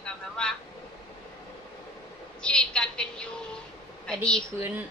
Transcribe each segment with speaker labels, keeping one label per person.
Speaker 1: กับแบบว่าชีวิตการเป็นอยู่
Speaker 2: ก็ดีขึ้น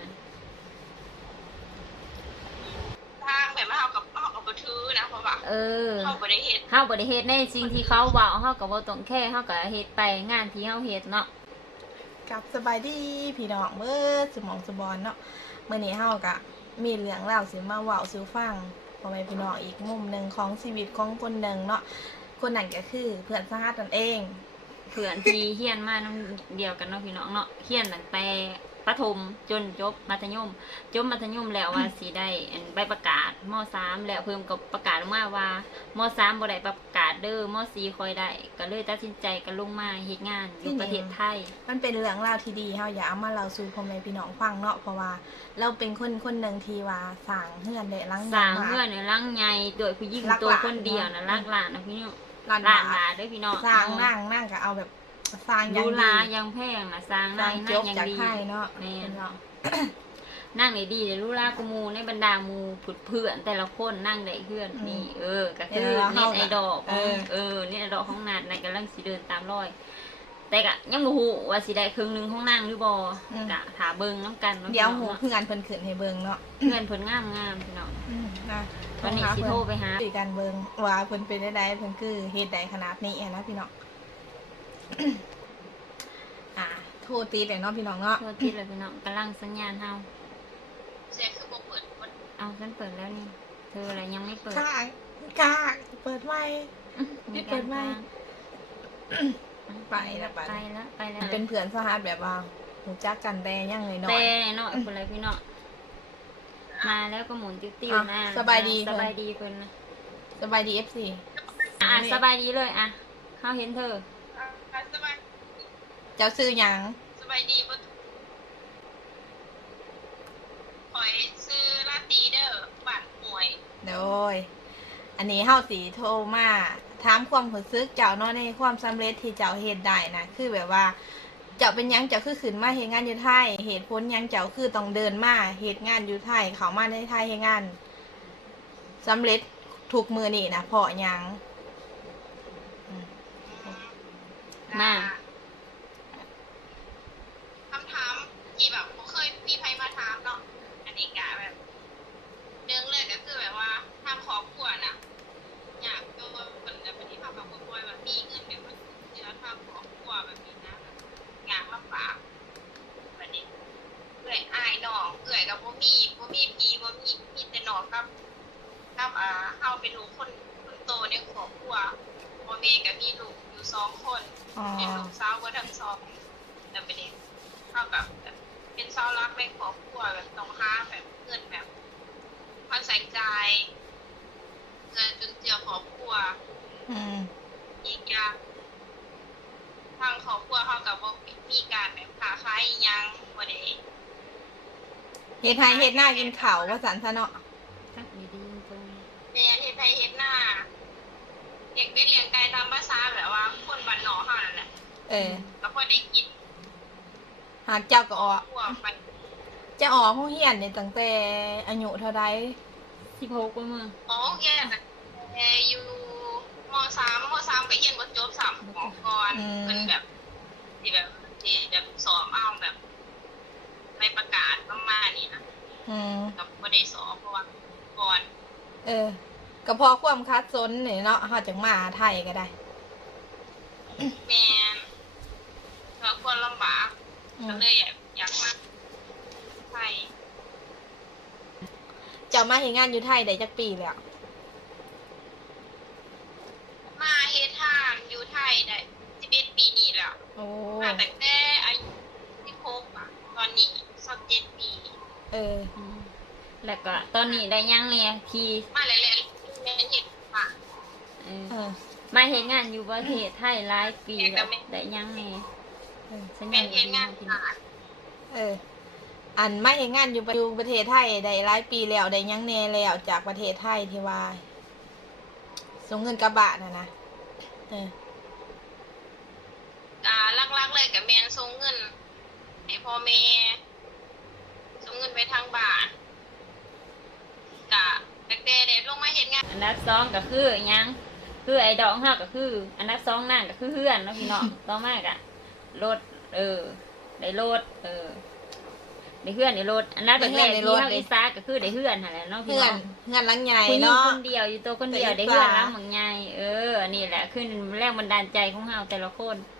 Speaker 1: ทางแบบว่าเฮากับบ่ถือนะเพราะว่าเฮาบ่ได้เฮ็ด
Speaker 2: ในสิ่งที่เขาเว้าเฮาก็บ่ต้องแค่เฮาก็เฮ็ดไปงานที่เฮาเฮ็ดเนาะ
Speaker 3: กับสบายดีพี่น้องเบิดสมองสบอนเนาะมื้อนี้เฮาก็มีเรื่องเล่าสิมาเว้าสู่ฟังพ่อแม่พี่น้องอีกมุมหนึ่งของชีวิตของคนหนึ่งเนาะคนนั้นก็คือเพื่อนสหนั่นเอง
Speaker 2: เพื่อนที่เฮียนมานำเดียวกันเนาะพี่น้องเนาะเฮียนตั้งแต่ประถมจนจบมัธยมแล้วว่าสิได้ใบประกาศม.3 แล้วเพิ่มกับประกาศมาว่าม.3 บ่ได้ประกาศเด้อม.4 ค่อยได้ก็เลยตัดสินใจกันลงมาเฮ็ดงานอยู่ประเทศไทย
Speaker 3: มันเป็นเรื่องราวที่ดีเฮาอยากเอามาเล่าสู่พ่อแม่พี่น้องฟังเนาะเพราะว่าเราเป็นคนหนึ่งที่ว่าสร้างเฮือนได้หลังใหญ่
Speaker 2: สร้างเฮือนได้หลังใหญ่โดยผู้หญิงตัวคนเดียวนะรักหลานนะพี่น้อง
Speaker 3: ล้านบาท
Speaker 2: เด้อพี่น้อง
Speaker 3: สร้างนั่งก็เอาแบบสร้าง
Speaker 2: อย่างดียังแพงนะสร้างนั่ง
Speaker 3: อย่างดีเนาะ
Speaker 2: แม่นั่งได้ดีเลยรู้ลากูมูในบรรดามูผุดเพื่อนแต่ละคนนั่งได้เพื่อนนี่ก็คือเน็ตไอดอลเน็ตไอดอลของนัดในกำลังสิเดินตามรอยแต่กะยังบ่ฮู้ว่าสิได้ครึ่งนึงของนางหรือบ่กะถาเบิ่งนำกัน
Speaker 3: เดี๋ยวฮู้เพื่อนเพิ่นขึ้นให้เบิ่งเนาะ
Speaker 2: เพื่อนเพิ่นงามพี่น้อง
Speaker 3: นะ
Speaker 2: ตอนนี้สิโทรไปหา
Speaker 3: คุยกันเบิ่งว่าเพิ่นเป็นได้เพิ่นคือเฮ็ดได้ขนาดนี้นะพี่น้องโทรติดเลยเนาะพี่น้องเนาะ
Speaker 2: โทรติดเลยพี่น้องกำลังสัญญาณเฮา
Speaker 1: เสียงคือบ่เปิด
Speaker 2: เอาฉันเปิดแล้วนี่เธออะไรยังไม่เปิด
Speaker 3: ค่ะเปิดไว้นี่เปิดไว้ไปแล้วเป็นเพื่อนสหแบบว่ารู้จักกันแต่ยังเลยเนาะ
Speaker 2: แต่เนาะคนไรพี่เนาะมาแล้วก็หมุนติ้วๆนะ
Speaker 3: สบายดี
Speaker 2: เพิ่นนะ
Speaker 3: สบายดี FC
Speaker 2: สบายดีเลยเฮาเห็นเธอ
Speaker 1: สบาย
Speaker 3: เจ้าซื้อหยัง
Speaker 1: สบายดีบ่ขอยซื้อลาตีเด้อบ้านหวย
Speaker 3: โดยอันนี้เฮาสิโทรมาถามความรู้สึกเจ้าเนาะในความสำเร็จที่เจ้าเฮ็ดได้นะคือแบบว่าเจ้าเป็นหยังเจ้าคือขึ้นมาเฮ็ดงานอยู่ไทยเหตุผลหยังเจ้าคือต้องเดินมาเฮ็ดงานอยู่ไทยเข้ามาในไทยเฮ็ดงานสำเร็จทุกมื้อนี้นะเพราะหยัง
Speaker 2: มา
Speaker 1: คำถามที่แบบบ่เคยมีใครมาถามเนาะอันนี้กะแบบเรื่องเลยก็คือแบบว่าทางครอบครัวน่ะอยากก็ว่าเพิ่นจะเป็นที่ทางครอบครัวแบบมีเงินแบบว่าที่เราทางครอบครัวแบบนี้นะแบบงานลำบากแบบนี้เอื้อยอ้ายน้องเอื้อยก็บ่มีพี่บ่มีแต่น้องกับเฮาเป็นลูกคนโตในครอบครัวพ่อแม่ก็มีลูกอยู่2คนเป็นลูกสาวเบิดทั้งสองแล้วเป็นนี้เฮากับเป็นเสาหลักในครอบครัวแบบต้องหาแบบเงินแบบมาใส่ใจเงินจุนเจือครอบครัวอีกอย่างทางครอบครัวเขากับว่ามีการแบบค้าขายยังบ่ได้
Speaker 3: เฮ็ดไห้เฮ็ดหน้ากินข้าวว่าสันซะเนาะ
Speaker 1: แม่เฮ็ดไห้เฮ็ดหน้าเด็กได้เลี้ยงไก่ตามภาษาแบบว่าคนบ้านนอกเฮานั่นแหละก็พอได้กิน
Speaker 3: หากเจ้าก็ออกจะออกโรงเรียนนี่ตั้งแต่อายุเท่าใด
Speaker 2: 16กว่ามื้อ
Speaker 1: แกอยู่ม.3 ก็เรียนบ่จบ3ของก่อนเพิ่นแบบที่แบบสอบเอาแบบไม่ประกาศประมาณนี้นะก็บ่ได้สอบเพราะว่าก่อน
Speaker 3: ก็พอความคัดสนนี่เนาะเฮาจังมาไทยก็ได้
Speaker 1: แม่นก็ควรลำบากก็เลยอยากมาไทย
Speaker 3: เจ้ามาเฮ็ดงานอยู่ไทยได้จักปีแล้ว
Speaker 1: มาเฮ็ดทางอยู่ไทยได้11 ปีนี้แล้วมาตั้งแต่อายุ16ตอนนี้27 ปี
Speaker 2: แล้วก็ตอนนี้ได้ยังเนี่ยที่
Speaker 1: มาแรกๆแม่เฮ็ดค่ะ
Speaker 2: มาเฮ็ดงานอยู่ประเทศไทยหลายปีแล้วได้ยังแน่
Speaker 1: แม่เฮ็ดงาน
Speaker 3: อันมาเฮ็ดงานอยู่ประเทศไทยได้หลายปีแล้วได้ยังแน่แล้วจากประเทศไทยที่ว่าส่งเงินกลับบ้านนะ
Speaker 1: หลักๆเลยก็แม่นส่งเงินให้พ่อแม่ส่งเงินไปทางบ้านก็ตั้งแต่ได้ลงมาเฮ็ดงาน
Speaker 2: อันดับ2ก็คือหยังคือไอ้ดอกเฮาก็คือ อันดับสองนั่งก็คือเฮือนเนาะพี่น้องต่อมากอะรถได้รถได้เฮือนได้รถอันดับแรกที่เฮาได้ซักก็คือได้เฮือนหั่นแหละเนาะพี่
Speaker 3: เพื่อ
Speaker 2: น้
Speaker 3: น
Speaker 2: อง
Speaker 3: เพื่อนหลังใหญ่
Speaker 2: ผู้หญิง
Speaker 3: เนาะ
Speaker 2: คนเดียวอยู่ตัวคนเดียว
Speaker 3: แต่
Speaker 2: ได้
Speaker 3: อีก
Speaker 2: เฮือน
Speaker 3: ฝ่า
Speaker 2: หลังบางใหญ่อันนี้แหละคือแรงบันดาลใจของเฮาแต่ละคน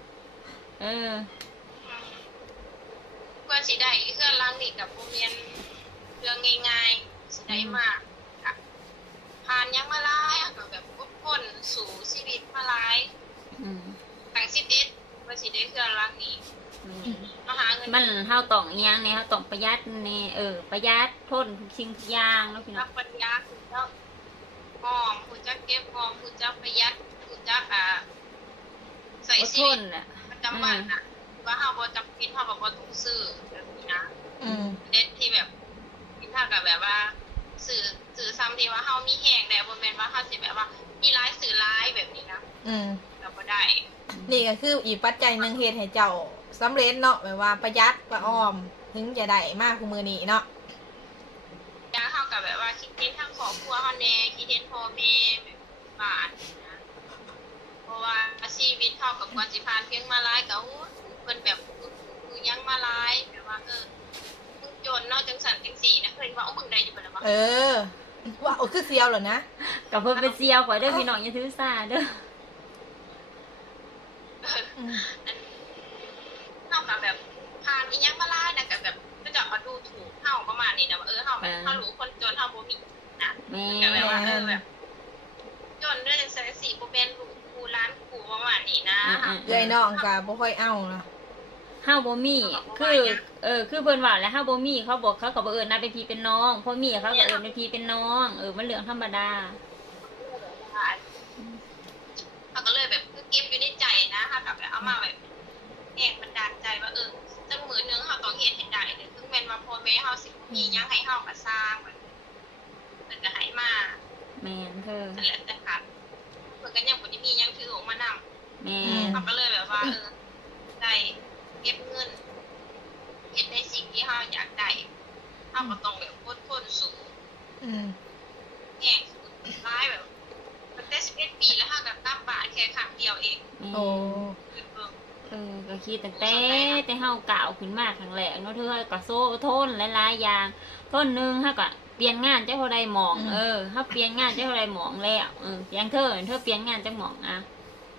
Speaker 1: กว่าสิได้เครื่องล้างนี่กับโมเมนเรื่องง่ายๆสิได้มากค่ะผ่านยังมาหลายก็แบบอดทนสู่ชีวิตมาหลาย
Speaker 2: อืม
Speaker 1: ตั้ง11ว่าสิได้เครื่องล้างนี่มาหาเงิน
Speaker 2: มันเฮาต้องอิหยังเนี่ยเฮาต้องประหยัดนี่ประหยัดทนทุกสิ่งทุกอย่างเนาะพี่น้
Speaker 1: รั
Speaker 2: อบ ง
Speaker 1: ปัญญาคุณเจ้าหอมคุณเจ้าเก็บหอมคุณเจ้าประหยัดคุณเจ้าใส่
Speaker 2: อด
Speaker 1: ชี
Speaker 2: ท
Speaker 1: วิ
Speaker 2: น
Speaker 1: ต
Speaker 2: น่ะ
Speaker 1: ประจำวันน่ะว่าเฮาบ่จำเป็นเฮาบ่ต้องซื้อแบบนี้นะ
Speaker 3: อืม
Speaker 1: เด็ดที่แบบกินข้าวกับแบบว่าสื่อซ้ำที่ว่าเฮามีแห้งแต่บ่แม่นว่าเฮาสิแบบว่ามีร้ายสื่อร้ายแบบนี้นะ
Speaker 3: อืม
Speaker 1: ก็บ่ได้
Speaker 3: นี่ก็คืออีกปัจจัยหนึ่งเฮ็ดให้เจ้าสำเร็จเนาะแบบว่าประหยัดประออม ถึงจะได้มากคู่มือนี้เนาะ
Speaker 1: ยาเฮากับแบบว่าคิดเห็นทั้งครอบครัวเฮาแน่คิดเห็นพ่อแม่แบบบ้านนะเพราะว่าชีวิตเฮากับกว่าสิผ่านเพียงมาหลายก็เพิ่นแบบคือยังมาหลายแบบว่ามึงจนเนาะจังสันจังสีนะเคยว่ามึงได้อยู่บ่ล่ะวะ
Speaker 3: ว่าเอาคือเซียวเหรอนะ
Speaker 2: กับเพิ่นเป็นเซียวข่อยเด้อพี่น้องอย่าถือสาเด้อ
Speaker 3: อืม
Speaker 1: เฮากับแบบผ่านอีหยังมาหลายนะก็แบบก็จะมาดูถูกเฮาประมาณนี้นะว่าเฮาแบบเฮารู้คนจนเฮาบ่มีนะ
Speaker 2: แม่
Speaker 1: ก็แบบว่าแบบจนด้วยจังซั่นสิบ่แม่นลูกกูร้านกูประมาณนี้นะ
Speaker 3: เอ้ยน้องก็บ่ค่อยเอาเนาะ
Speaker 2: เฮาบ่มีคือเพิ่นว่าแล้วเฮาบ่มีเขาบอกเขาก็บ่เอิ้นนะเป็นพี่เป็นน้องพอมีเขาก็เอิ้นเป็นพี่เป็นน้องมันเรื่องธรรมดา
Speaker 1: เขาก็เลยแบบคือเก็บอยู่ในใจนะค่ะกับแบบเอามาแบบแรงบันดาลใจว่าจังมื้อนึงเฮาต้องเฮ็ดให้ได้เด้อถึงแม้ว่าพ่อแม่เฮาสิมีหยังให้เฮาก็สร้างแบบเพิ่นก็ให้มา
Speaker 2: แม่นเธอ
Speaker 1: นั่นแหละแต่ครับเพิ่นก็ยังบ่ได้มีหยังถือออกมานำ
Speaker 2: แม่น
Speaker 1: เขาก็เลยแบบว่าได้เก็บเงินเฮ็ดในสิ่งที่เฮาอยากได้เฮาก็ต้องแบบอดทนสู้
Speaker 3: อืม
Speaker 1: แง่สุดท้ายแบบตั้งแต่11ปีแล้วเฮาก็กลับบ้านแค่ครั้งเดียวเอง
Speaker 3: โอ้
Speaker 1: คือเบิ่ง
Speaker 2: ก็คิดตั้งแต่เฮาก่าวขึ้นมาครั้งแรกเนาะเธอก็โซ่ทนหลายๆอย่างทนหนึงเฮาก็เปลี่ยนงานจักเท่าใดหมองเฮาเปลี่ยนงานจักเท่าใดหมองแล้วอย่างเธอเปลี่ยนงานจักหมองอ่ะ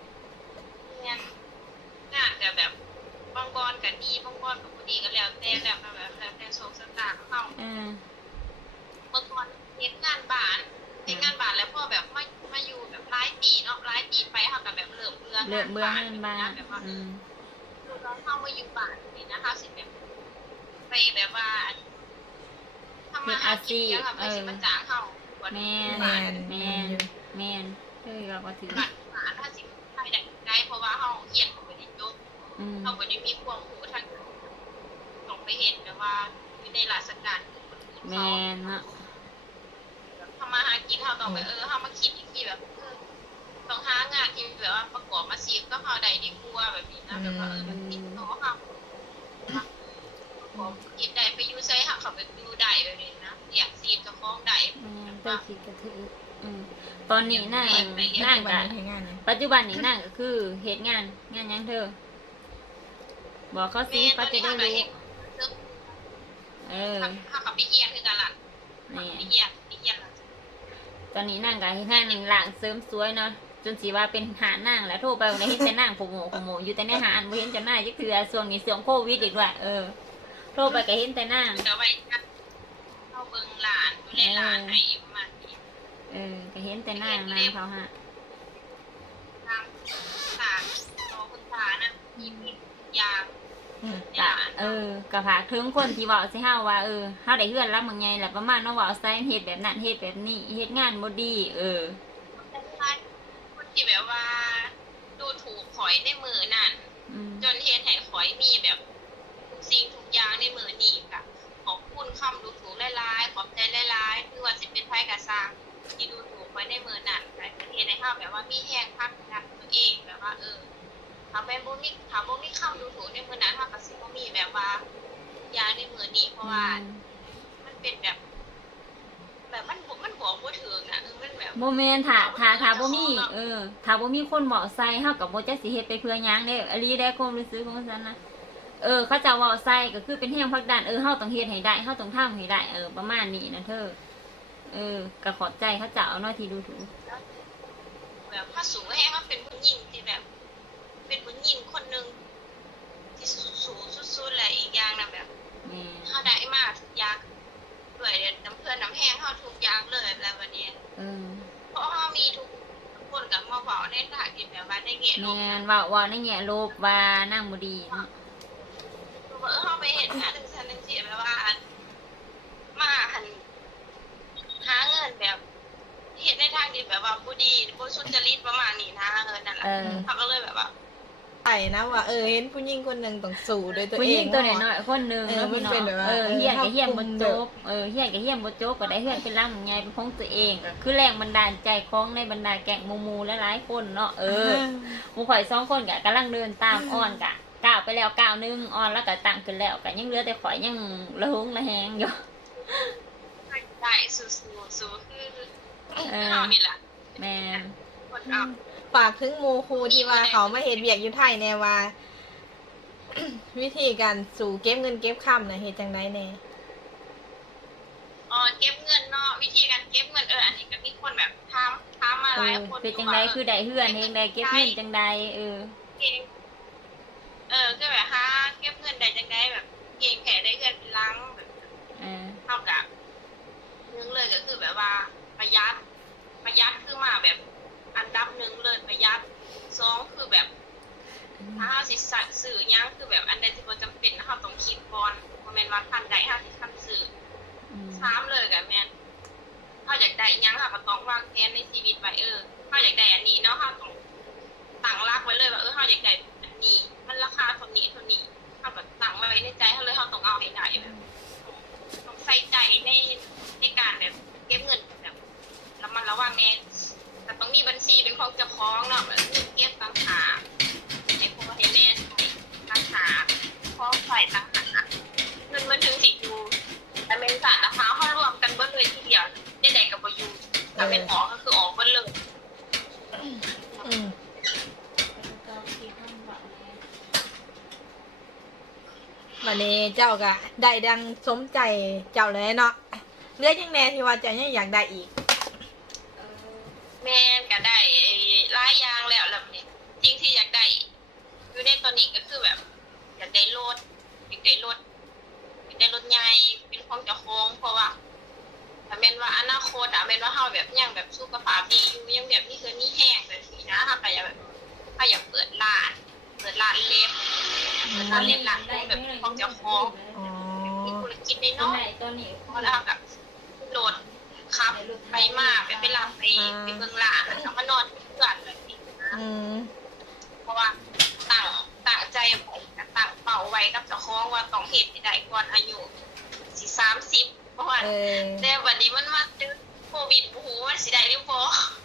Speaker 1: งานก็แบบบางบอนก็ดีบางบอนก็บ่ดีก็แล้วแต่แบบแต่โชคชะตาของเฮาบางคนเฮ็ดงานบ้านแล้วพอแบบมาอยู่แบบหลายปีเนาะหลายปีไปเฮาก็แบบเริ่มเบื่องานบ้าน แบบว่าคือตอนเฮามาอยู่บ้านนี่นะเฮาสิแบบไปแบบว่าทำมาหากินเยอะค่ะไปสิมาจ้างเฮาบ่
Speaker 2: แม่
Speaker 1: บ้าน
Speaker 2: แม่นเธอก็ถือ
Speaker 1: บ้านถ้าสิไปได้เพราะว่าเฮาเรียนบ่ได้จบเฮาบ่ได้มีความรู้ทางต้องไปเฮ็ดแบบว่าอยู่ในราชการคือคนอื่น
Speaker 2: แม่นเนาะ
Speaker 1: ทำมาหากินเฮาต้องแบบเฮามาคิดอีกทีแบบต้องหางานที่แบบว่าประกอบอาชีพก็เฮาได้ดีกว่าแบบนี้นะแบบว่ามันติดต่อเฮาผมคิดได้ไปอยู่ไสเฮาเขาไปอยู่ได้แบบนี้นะอยากซีดกับของได้
Speaker 2: เธอคิดก็ถือตอนนี้นั่ง
Speaker 3: ปัจ
Speaker 2: กั
Speaker 3: จุบันนี้ให้งานเนี่ย
Speaker 2: ปัจจุบันนี่นั่งก็คือเฮ็ดงานหยังเธอ บอกเขาสิเขาจะได้รู้
Speaker 1: เฮาก็ไปเฮียนคือกันล่ะ
Speaker 2: นี่
Speaker 1: ไปเฮียน
Speaker 2: ตอนนี้นั่งกับให้นั่งหลังเสริมสวยเนาะจนสิว่าเป็นหานั่งแล้วโทรไปวันนี้เห็นแต่นั่งโผล่อยู่แต่ในหาบ่เห็นเจ้าหน้าจักเทื่อช่วงนี้ช่วงโควิดอีกด้วยโทรไปก็เห็นแต่นั่ง
Speaker 1: ก็ไว้เฮาเบิ่งหลานดูแลหลานให้ประมาณนี้
Speaker 2: ก็เห็นแต่นั่งเขาฮะ
Speaker 1: ทางศาลรอคุณตานะมียาง
Speaker 2: ก็ฝากถึงคนที่เว้าสิเฮาว่าเฮาได้เฮือนรับมึงไงแหละประมาณเนาะว่าใส่เฮ็ดแบบนั้นเฮ็ดแบบนี้เฮ็ดงานบ่ดี
Speaker 1: คนที่แบบว่าดูถูกข่อยในมือนั่นจนเฮ็ดให้ข่อยมีแบบทุกสิ่งทุกอย่างในมือนี้ก็ขอบคุณคำดูถูกหลายๆขอบใจหลายๆคือว่าสิเป็นไผก็สร้างที่ดูถูกข่อยในมือนั่นก็เฮ็ดให้เฮาแบบว่ามีแรงพักดันตัวเองแบบว่าถ้าบ่มีคำดูถูกในมือนั้นเฮาก็สิบ่มีแบบว่าอย่างในมือนี้เพราะว่ามันเป็นแบบแบบมันบอกบ่ถึงนะมันแบบ
Speaker 2: โมเมนถ้าบ่มีถ้าบ่มีคนบอกใส่เฮากับบ่จักสิเฮ็ดไปเพื่อหยังเด้ออลีได้ความรู้สึกของฉันนะเขาจะเว้าใส่ก็คือเป็นแรงผลักดันเฮาต้องเฮ็ดให้ได้เฮาต้องทำให้ได้ประมาณนี้นะเธอก็ขอบใจเขาเจ้าเนาะที่ดูถูก
Speaker 1: แบบถ้าสูงแห้งเขาเป็นผู้หญิงที่แบบ เป็นผู้หญิงคนหนึ่งที่สูงสุดๆเลยอีกอย่างนะแบบ
Speaker 2: แม่
Speaker 1: เขาได้มากทุกอย่างด้วยน้ำเพื่อนน้ำแห้งเขาทุกอย่างเลยแล้ววันนี้ เพราะเขามีทุกคนกับมาบอกในทางที่แบบว่าได้เงี้ยล
Speaker 2: แม่
Speaker 1: ง
Speaker 2: นว่าในแง่ลบว่านั่งบ่ดีเนาะ
Speaker 1: เขาไปเห็นนะถึงฉันนึงสิแบบว่ามาหันหาเงินแบบเห็นในทางที่แบบว่าผู้ดีผู้สุจริตประมาณนี้นะนั่นแหละเขาก็เลยแบบว่า
Speaker 3: ไปนะว่าเห็นผู้หญิงคนหนึ่งต้องสู้ด้วยตัว
Speaker 2: ผู้
Speaker 3: เอ
Speaker 2: หญิ
Speaker 3: ง
Speaker 2: งตัวน้อยๆคนหนึง
Speaker 3: เออ
Speaker 2: เนาะพี่น้อ
Speaker 3: มันเป็น
Speaker 2: ง
Speaker 3: แบบว่า
Speaker 2: เฮียนก็เฮียนบ่จบ
Speaker 3: เออ
Speaker 2: เฮียนก็เฮียนบ่จบก็ได้เฮือนเป็นร่างใหญ่เป็นของตัวเองก็คือแรงบันดาลใจของในบรรดาแก๊งหมู่ๆหลายๆคนเนาะหมู่ข่อย2คนก็กำลังเดินตามอ่อนกะก้าวไปแล้วก้าวหนึงอ่อนแล้วก็ตั้งขึ้นแล้วก็ยังเหลือแต่ข่อยยังระหงระแหงอยู่
Speaker 1: ได้สู้คือเขานี่แหละ
Speaker 2: แม่น
Speaker 1: คนเอา
Speaker 3: ฝากถึงหมูครูที่ว่าเขามาเห็นเวียกอยู่ไทยแน่ว่า วิธีการสู่เก็บเงินเก็บคำนะเฮ็ดจังไดแน่
Speaker 1: เก็บเงินเนาะวิธีการเก็บเงินอันนี้ก็มีคนแบบถามมาหลายคน
Speaker 2: เป็นจังไดคือได้เฮือนเฮงได้เก็บเงินจังได
Speaker 1: เก่งคือแบบหาเก็บเงินได้จังไดแบบเก่งแค่ได้เงินเป็นลังแบบ เท่ากับหนึ่งเลยก็คือแบบว่าประหยัดคือมาแบบอันดับหนึ่งเลยประหยัดสองคือแบบถ้าเราสิสื่อยังคือแบบอันใดที่บ่จำเป็นเราต้องคิดก่อนบ่แม่นว่าคันใดเฮาสิทำสื่อสามเลยก็แม่นเฮาอยากได้อิหยังเฮาก็ต้องวางแผนในชีวิตไว้เฮาอยากได้อันนี้เนาะเฮาต้องตั้งหลักไว้เลยว่าเฮาอยากได้อันนี้มันราคาเท่านี้เฮาก็ตั้งไว้ในใจเฮาเลยเฮาต้องเอาให้ได้แบบต้องใส่ใจในการแบบเก็บเงินแบบระมัดระวังแน่แต่ต้องมีบัญชีเป็นของเจ้าของเนาะแบบเงินเก็บต่างหากให้พ่อให้แม่ต่างหากพ่อใส่ต่างหากเงินมันถึงสิอยู่แต่เป็นสารนะคะเขารวมกันเบิดเลยทีเดียวได้ใดกับประยูแต่เป็นออกก็คือออกเบิดเลย
Speaker 3: วันนี้เจ้าก็ได้ดังสมใจเจ้าเลยเนาะเลือดยังแน่ที่ว่าเจ้ายังอยากได้อีก
Speaker 1: แม่ก็ได้หลายอย่างแล้วแบบนี้จริงที่อยากได้อยู่ในตอนนี้ก็คือแบบอยากได้รถใหญ่เป็นของเจ้าของเพราะว่าถ้าแม่นว่าอนาคตแม่นว่าเฮาแบบยังแบบสุขภาพดีอยู่ยังแบบมีเงินมีแห้งแบบนี้นะเฮาก็อยากแบบเฮาอยากเปิดร้านเล็บร้านเล็บร้านแบบของเจ้าของ
Speaker 3: อ๋อ
Speaker 1: มีธุรกิจน้อยๆ
Speaker 2: ตัวนี้
Speaker 1: เพราะเราแบบโหลดครับไปมากไปลาไปเมืองหลานแล้วมานอนเพื่อนแบบนี้นะ เพราะว่าต่างใจผมต่างเป่าไว้กับเจ้าของว่าต้องเฮ็ดให้ได้ก่อนอายุสิ30เพราะว่าแต่วันนี้มันมาเจอโควิดโอ้โหมันสิได้หรือบ่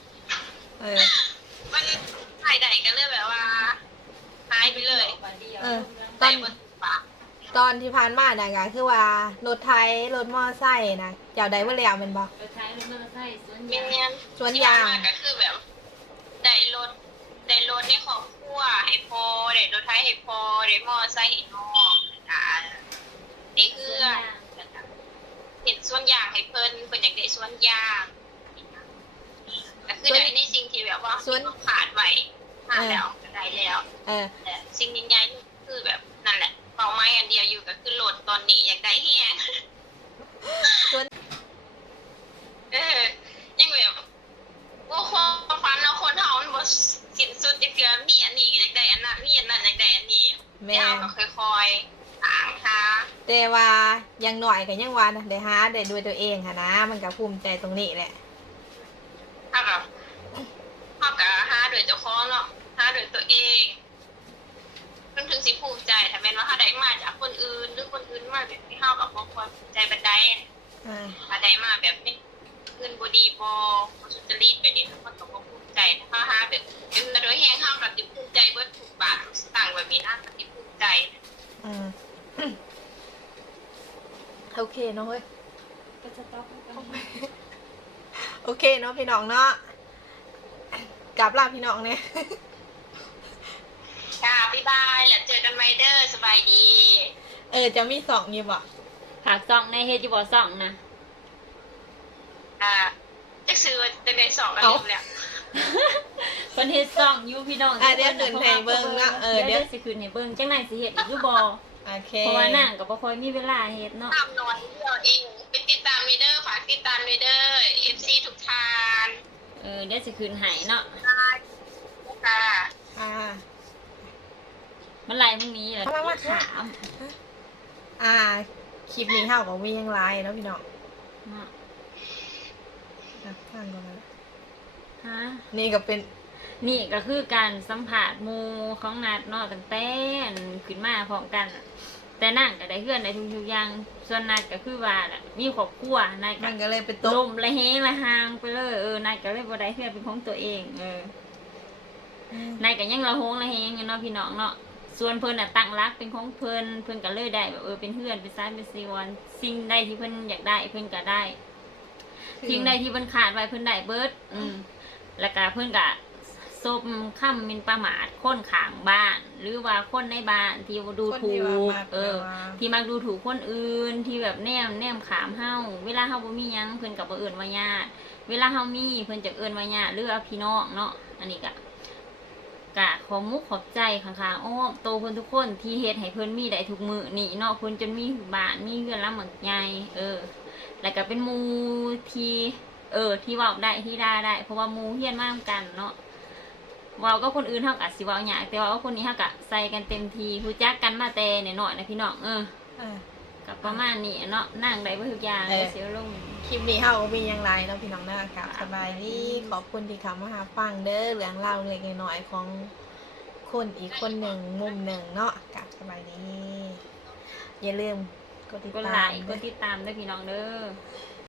Speaker 1: มันหายได้ก็เลยแบบว่าหายไปเลยได้บ่ถูกปะ
Speaker 3: ตอนที่ผ่านมาน่ะก็คือว่ารถไถรถมอไซค์นะเจ้าได้บ่แล้วแม่นบ่
Speaker 2: ใช้รถมอเตอร์ไซค์สวน
Speaker 1: เมี
Speaker 2: ยาง
Speaker 1: ยน
Speaker 3: สวนยาง
Speaker 1: ที่มก็คือแบบได้รถในครอบครัวให้พอได้รถไถให้พอได้มอไซค์ให้น้องได้เอื้อเห็นสวนยางให้เพิ่นอยากได้สวนยางก็คือได้ในสิ่งที่แบบว่าขาดไว้ขาดแล้วก็ได้แล้วแต่สิ่งใหญ่ๆคือแบบนั่นแหละเป้าหมายอันเดียวอยู่ก็คือรถตอนนี้อยากได้แฮงยังแบบว่าความฝันเราคนเฮามันบ่สิ้นสุดจักเทื่อมีอันนี้อยากได้อันนั้นมีอันนั้นอยากได้อันนี้แล้วก็ค่อยๆต่างหา
Speaker 3: แต่ว่ายังหน่อยก็ยังว่านะได้หาได้ด้วยตัวเองค่ะนะมันก็ภูมิใจตรงนี้แหละ
Speaker 1: ถ้าแบบพ่อกับหาโดยเจ้าของเนาะหาโดยตัวเองเพิ่งถึงสิภูมิใจถ้าแม่นว่าถ้าได้มาจากคนอื่นหรือคนอื่นมาแบบที่เฮากับบ่ควรภูมิใจบันไดถ้าได้มาแบบนี้เงินบ่ดีบ่สุจริตแบบนี้ทุกคนก็บ่ภูมิใจถ้าหาแบบเป็นโดยแฮงเฮาก็สิภูมิใจเบิดทุกบาททุกสตางค์แบบนี้นะก็สิภูมิใจ
Speaker 3: โอเคเนาะเฮ้ย
Speaker 2: ก็จะต้อง
Speaker 3: โอเคเนาะพี่น้องเนาะกลับลาพี่น้องเนี่ย
Speaker 1: ค่ะบ๊ายบายแล้วเจอกันไมเดอร์สบายดี
Speaker 3: จะมีสองอยู่บ่
Speaker 2: ฝากซ่องในเฮ็ดอยู่บ่ซ่องนะ
Speaker 1: จะซื้อจะได้สองกันอยู่แล้ว
Speaker 2: เพิ่นเฮ็ดซ่องอยู่พี่น้อง
Speaker 3: เดี๋ยวคืนให้เบิ่งเนาะ
Speaker 2: เดี๋ย
Speaker 3: เดี๋ยว ว
Speaker 2: สิคืนให้เบิ่งจังได๋สิเฮ็ดอีกอยู่บ่
Speaker 3: โอเค
Speaker 2: เพราะว่านางก็บ่ค่อยมีเวลาเฮ็ดเนาะ
Speaker 1: ตามน้อยเดียวเองไปติดตามไมเดอร์ฝากติดตามไมเดอร์ FC ทุกทาน
Speaker 2: เดี๋ยวสิคืนให้เนาะ
Speaker 1: ค่ะ
Speaker 3: อ่า
Speaker 2: มันไล่มึงนี้แหละ
Speaker 3: เอามา
Speaker 2: ถาม
Speaker 3: คลิปนี้เฮาก็มียังไลน์เนาะพี่น้อง
Speaker 2: เนาะ
Speaker 3: ข้างก่อนนะ
Speaker 2: ฮะ
Speaker 3: นี่ก็เป็น
Speaker 2: นี่ก็คือการสัมผัสหมู่ของนัดเนาะตั้งแต่ขึ้นมาพร้อมกันอะแต่นั่งก็ได้เฮือนได้ทุกๆอย่างส่วนนัดก็คือว่าน่ะมีครอบครัวนายก็
Speaker 3: มันก็เลยเป็น
Speaker 2: ล
Speaker 3: โต๊ะ
Speaker 2: มละเฮละหางไปเลยนายก็เลยบ่ได้เฮือนเป็นของตัวเองนายก็ยังละโหงละเฮงอยู่เนาะพี่น้องเนาะส่วนเพิ่นน่ะตั้งรักเป็นของเพิ่นก็เลยได้แบบเป็นเฮือนเป็นซ้ายเป็นซีวันสิ่งใดที่เพิ่นอยากได้เพิ่นก็ได้สิ่งใดที่เพิ่นขาดไว้เพิ่นได้เบิดแล้วก็เพิ่นก็ซบค่ำมินประมาทคนข้างบ้าน หรือว่าคนในบ้านที่ดูถูกที่มักดูถูกคนอื่นที่แบบแนมขามเฮาเวลาเฮาบ่มีหยังเพิ่นก็บ่เอิ้นว่าญาติเวลาเฮามีเพิ่นจะเอิ้นว่าญาติหรือว่าพี่น้องเนาะอันนี้ก็ขอมุกขอบใจข้างๆอ้อมโตเพิ่นทุกคนที่เฮ็ดให้เพิ่นมีได้ทุกมื้อนี่เนาะเพิ่นจนมีบ้านมีเรือนหลังหมักใหญ่แล้วก็เป็นหมู่ที่ที่เว้าได้ที่ด่าได้เพราะว่าหมู่เฮียนมากันเนาะเว้าก็คนอื่นเฮาก็สิเว้ายากแต่ว่าคนนี้เฮาก็ใส่กันเต็มที่รู้จักกันมาแต่น้อยๆนะพี่น้องกับประมาณนี้เนาะนั่งได้เบ่ทุกอย่างเสียลง
Speaker 3: คลิปนี้เฮาก็มียังไลน์เนาะพี่น้องเนาะครับสบายดีขอบคุณที่เข้ามาหาฟังเด้อเรื่องเล่าเล็กน้อยของคนอีกคนหนึ่งมุมหนึ่งเนาะกับสบายดีอย่าลืมกดติด
Speaker 2: กดไล
Speaker 3: ตาม
Speaker 2: ค์ก
Speaker 3: เด้
Speaker 2: ด
Speaker 3: อ
Speaker 2: ติดตามด้วยพี่น้องเด้อ